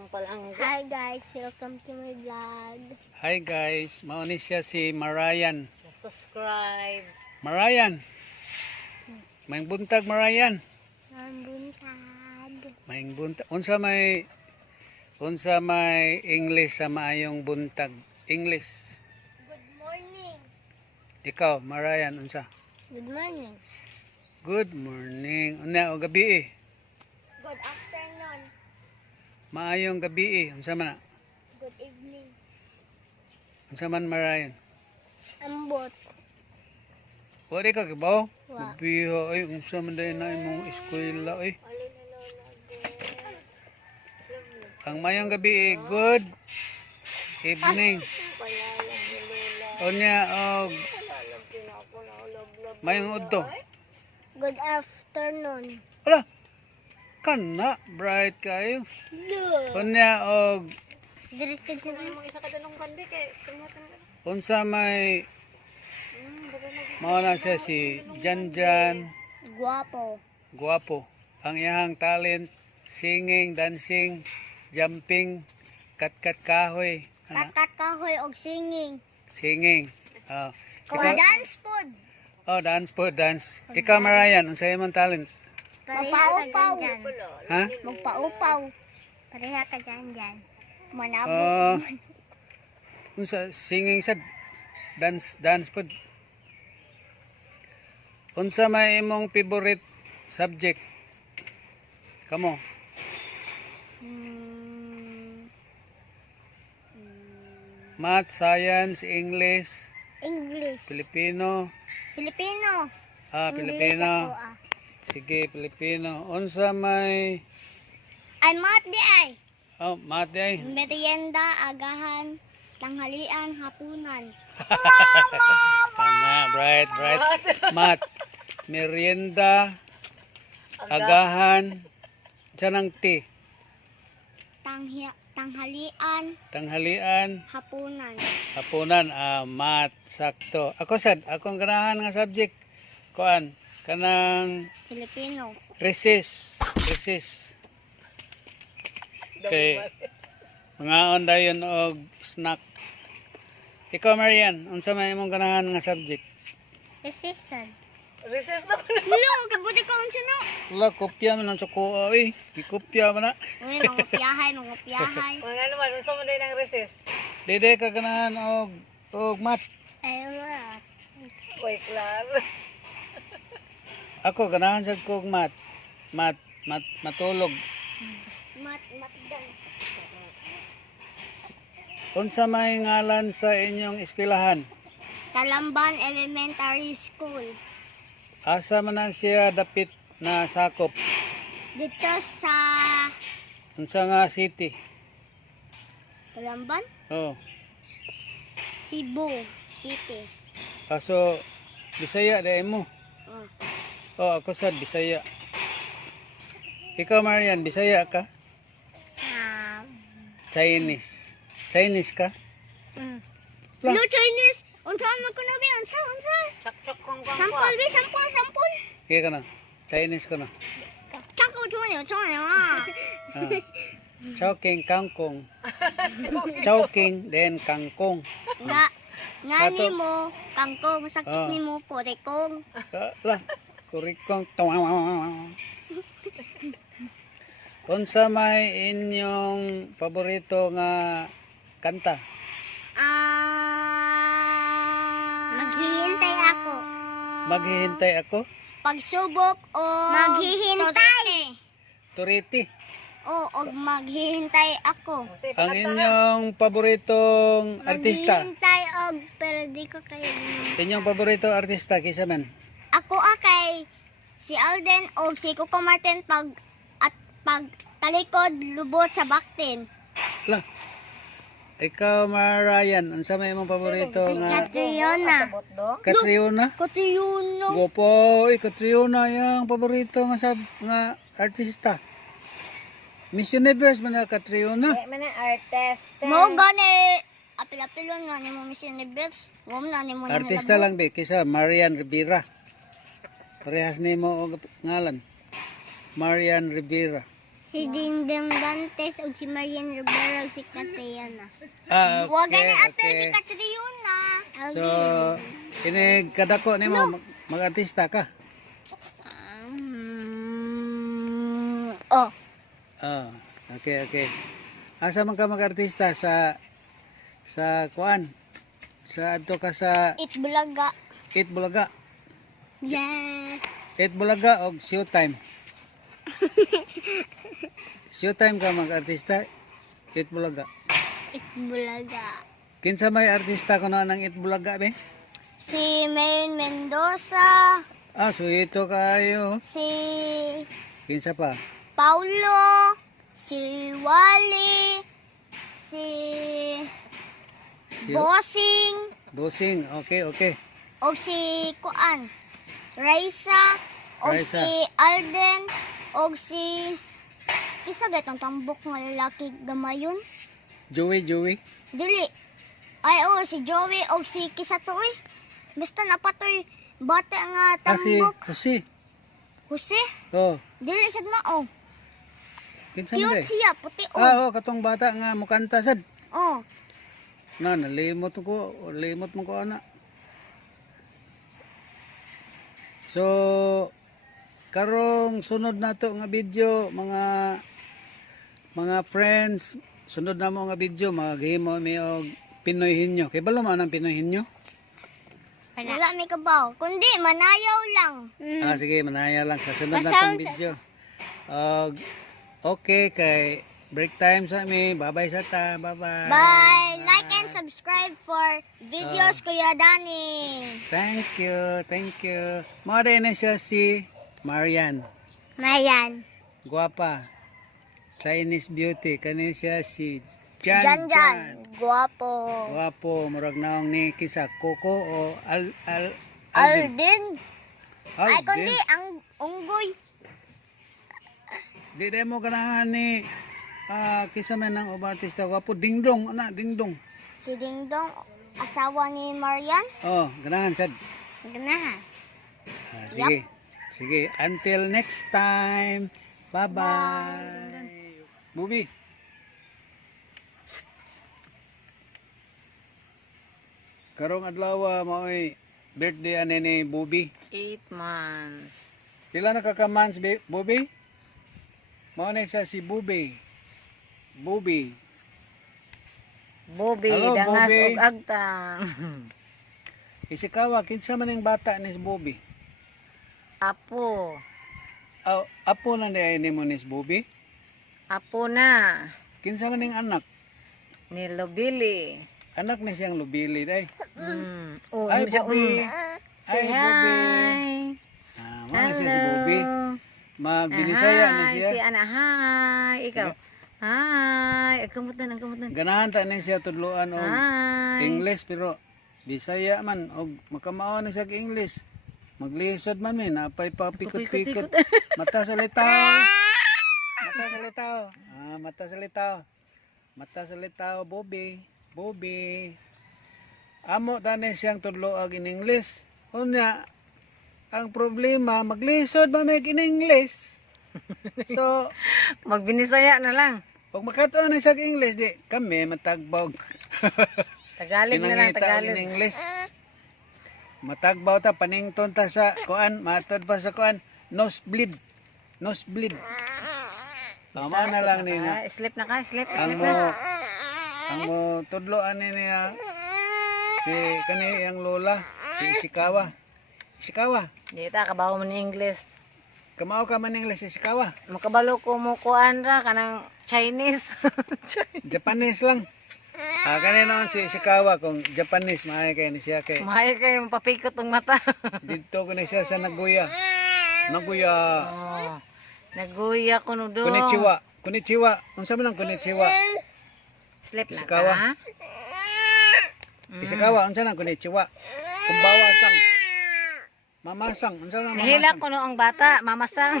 akong palangga. Hi guys, welcome to my vlog. Hi guys, mauni siya si Marayan. Subscribe. Marayan. Maing buntag Marayan. Ang buntag. Maing buntag. Unsa may English sa maayong buntag. English. Good morning. Ikaw, Marayan, unsa? Good morning. Good morning. Una o gabi eh. Good afternoon. Maayong gabi eh. Unsa man? Good evening. Unsa man Marayan? Ambot. Wala ka kibaw? Wa. Gabi ha. Ay, unsa man dahil na imong eskwela eh. Ang mayong gabi eh. Good evening. Unya og mayong udto. Good afternoon. Wala. Kana bright kayo. Good. Unya og Direct ka dyan. Mga isa ka tanong kandi kay sumatan ka. unsa may mao na siya si Janjan Guwapo. Guwapo. Ang iyang talent singing, dancing, jumping, kat-kat kahoy. Ana? Kat kahoy og singing. Singing. Oh. Dance food. Oh, dance po, dance. Ikaw Marayan, unsa imong talent? Magpaupaw. Ha? Magpaupaw. Pareha ka dyan. Manabot. Oh. Unsa singing sad dance po. Unsa may imong favorite subject? Kamo? Math, science, English, English. Filipino. Filipino. Ah, English Filipino. ako, ah. Sige, Filipino. Unsa may Ay, mat di ay. math ay. Merienda, agahan, tanghalian, hapunan. Tama, bright. Math, merienda, agahan, sanang ti, Tanghalian, tanghalian, hapunan. hapunan, math, sakto. Ako sad, akong ganahan nga subject, kuan, kanang Filipino. recess. Okay. Mga dayon og snack. Ikaw Marian, unsa may imong ganahan nga subject? Resistan. Recess na ko. Hello, kabuti ko ang sino. Wala, kopya man ang tsoko. Uy, gikopya man na. Uy, mga piyahay. Mga naman unsa man din ang recess? Dede ka ganahan og math. Ay, wala. Wait lang. Ako ganahan sad kog math. Matulog. Dance. Unsa may ngalan sa inyong eskwelahan? Talamban Elementary School. Asa man na siya dapit na sakop? Dito sa Unsa nga city? Talamban, Oh, Cebu City. kaso Bisaya dai mo. Oh. Oh, ako sad Bisaya. Ikaw Marian, Bisaya ka? Chinese ka? Lah. Hello, Chinese. Unsa man ko na ba? Unsa? Chak kong kong. Sampol, be, sampol. Kaya ka na? Chinese ka na? Chako, chumayo. Chowking kangkong. Chowking then kangkong. Ngani mo, kangkong, sakit Ah. ni mo, porikong. Lah, kurikong. Unsa may inyong paborito nga kanta? Maghihintay ako. Maghihintay ako? Pagsubok o maghihintay. Turiti. O maghihintay ako. Ang inyong paboritong artista? Maghihintay og pero di ko kayo. Inyong paborito artista kisa man? Ako kay si Alden og si Coco Martin pag talikod lubot sa baktin. Lah. Ikaw Marian, unsa may imong paborito nga Catriona. Catriona? Catriona. Gopo, Catriona yang paborito nga artista. Miss Universe man na Catriona. Man artist. Mo gani apil-apilon nga ni mo Miss Universe. Mo na ni mo Artista lang be kisa Marian Rivera. Parehas nimo og ngalan. Marian Rivera. Si Dingdong Dantes ug si Marian Rivera ug si Catriona. Ah, Wa gani okay, apel si okay. Catriona. So, ini kadako nimo mag-artista ka. Oh, Oh, okay, okay. Asa man ka mag-artista sa kuan? Sa adto ka sa it bulaga. It Bulaga. Yes. It Bulaga og Showtime. Showtime ka mag-artista. It Bulaga. It bulaga. Kinsa may artista kuno ng It Bulaga be? Si Mayon Mendoza, Ah, suito kayo. si Kinsa pa? Paulo, si Wally, si Si Bossing, Dosing. Okay, okay. o si Kuan, Raisa, o Raisa. si Alden, o si isa gatong tambok nga lalaki gamayon. Joey. Dili. Ay o si Joey o si Kisatoy. Basta napatoy bata nga Ah, si tambok. Jose. Jose, Oh, dili sad mao. kinsa man Cute be? siya, puti o. Ah, oh, katong bata nga mukanta sad. Oh, Na, nalimot ko. Limot mo ko, ana. So, karong sunod na to nga video, mga friends, sunod na mo nga video, maghimo mi og Pinoy Hinyo. Kay balo man ang Pinoy Hinyo? wala may kabaw. Kundi manayaw lang. Ah, sige, manaya lang sa sunod na Basaw tong video. Okay, kay break time sa mi. Bye-bye sa ta. Bye-bye. Bye. Like and subscribe for videos Kuya Danny. Thank you, thank you. Mga rin na siya si Marian. Mayan. Guwapa. Chinese beauty. Kani siya si Jan Jan Jan. Guwapo. Guwapo. Murag naong ni kisa Coco o Alden. Alden. Ay, Alden. kundi ang unggoy. Di mo ganahan ni kisa man ng ubang artista. Guwapo. Dingdong. Ana, dingdong. Si Dingdong, asawa ni Marian. Oh, ganahan sad. Ganahan. Sige. Sige. Until next time. Bye-bye. Bubi. Karong adlaw mao'y birthday ani ni Bubi. 8 months. Pila na kakamans Bubi? Mao na siya si Bubi. Bubi. Bobi, Hello, dangas Bobi. og agtang. Isikawa kinsa man ning bata ni si Bubi? Apo. Apo na ni mo ni si Bubi? Apo na. Kinsa man ning anak? Ni Lobili. Anak ni siyang lubili day. Oh, Ay, ano siya, Bobi. Say Ay, Bubi. hi. Mao na siya si Bubi. Magbinisaya ni Hi, siya. si Ana. Hi. Ikaw. Hi. Kamutan. Ganahan ta ni siya tudloan og Hi. English pero Bisaya man og makamao na siya og English. Maglisod man mi napay pa pikot-pikot. Mata sa litaw. Mata sa litaw. Mata sa litaw. Mata sa litaw, Bobby. Bobby. Amo tani siyang tudloag in English. Unya ang problema maglisod ba may in English. So, Magbinisaya na lang. pag makatuon na siya og English di kami matagbog. Tagalog na lang, Pinangita og Tagalog. in English. Matagbaw ta panington ta sa kuan, matod pa sa kuan, nosebleed. Nosebleed. Tama na lang ni nga. Sleep na ka, sleep Ang na. mo tudloan ni niya si kani ang lola, si Ishikawa. Ishikawa. Di ta, kabaho mo ni English. Kamao ka man English Ishikawa. Makabalo ko mo kuan ra, kanang Chinese. Japanese lang. Kanina si Ishikawa kung Japanese maay kay ni siya kay Mahal kayo mapapikot ang mata. dito ko ni siya sa Nagoya. Nagoya. Oh. Naguya ko no do. Konnichiwa. Konnichiwa. Unsa man ang konnichiwa? Sleep na Ishikawa. ka. Ishikawa, unsa nang konnichiwa? Kumbawa sang. Mamasang, unsa nang Nahila mamasang? ko no ang bata, mamasang.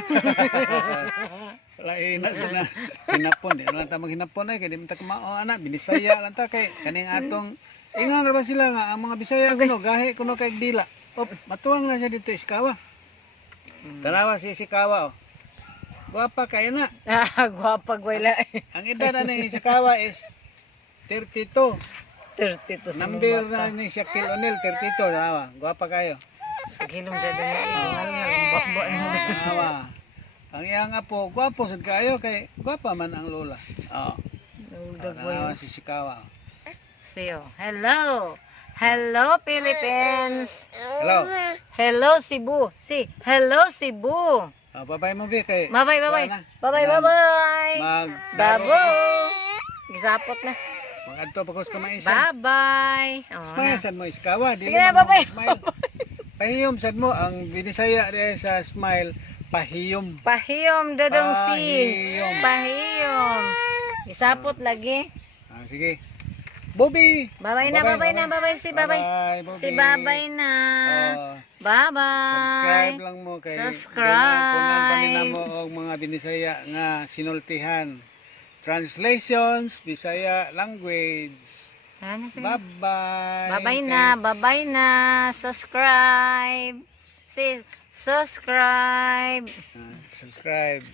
Lain na sila. Hinapon, di lang ta maghinapon ay kay di man ta kumao ana, binisaya lang ta kay kaning atong ingon ra ba sila nga ang mga Bisaya kuno gahi kuno kay dila. Op, matuwang na siya dito Ishikawa. Tanawa si Ishikawa oh. Guwapa kayo na. Guwapa gwala. Ang edad na ni Ishikawa is 32. 32 sa Number mata. na ni Shaquille O'Neal, 32. Nawa. Guwapa kayo. Gilom dada na bakbo na. Nawa. Ang iyang apo, guwapo sad kayo kay guwapa man ang lola. Oo. Nawa si Ishikawa. Siyo. Hello. Hello Philippines. Hello. Hello Cebu. Hello Cebu. Babay mo bi kay. Bye-bye, bye-bye. Kuha na. Bye-bye, bye-bye. Magdaro. Gisapot na. Magadto pa ko sa kamaisan. Bye-bye. Oh, Smile sad mo Ishikawa. Sige na, bye-bye. Smile. Pahiyom sad mo ang binisaya di sa smile. Pahiyom. Pahiyom dadong si. Pahiyom. Pahiyom. Gisapot lagi. Sige. Bobby. Bye-bye na, bye-bye na, bye-bye si bye-bye. Bye, Bobby. Si bye-bye na. Oh, Bye-bye. subscribe lang mo kay Subscribe. punan pa nila mo og mga binisaya nga sinultihan. Translations, Bisaya language. Ano, sige. Bye-bye. Bye-bye na, bye-bye na. Subscribe. Si subscribe. Subscribe.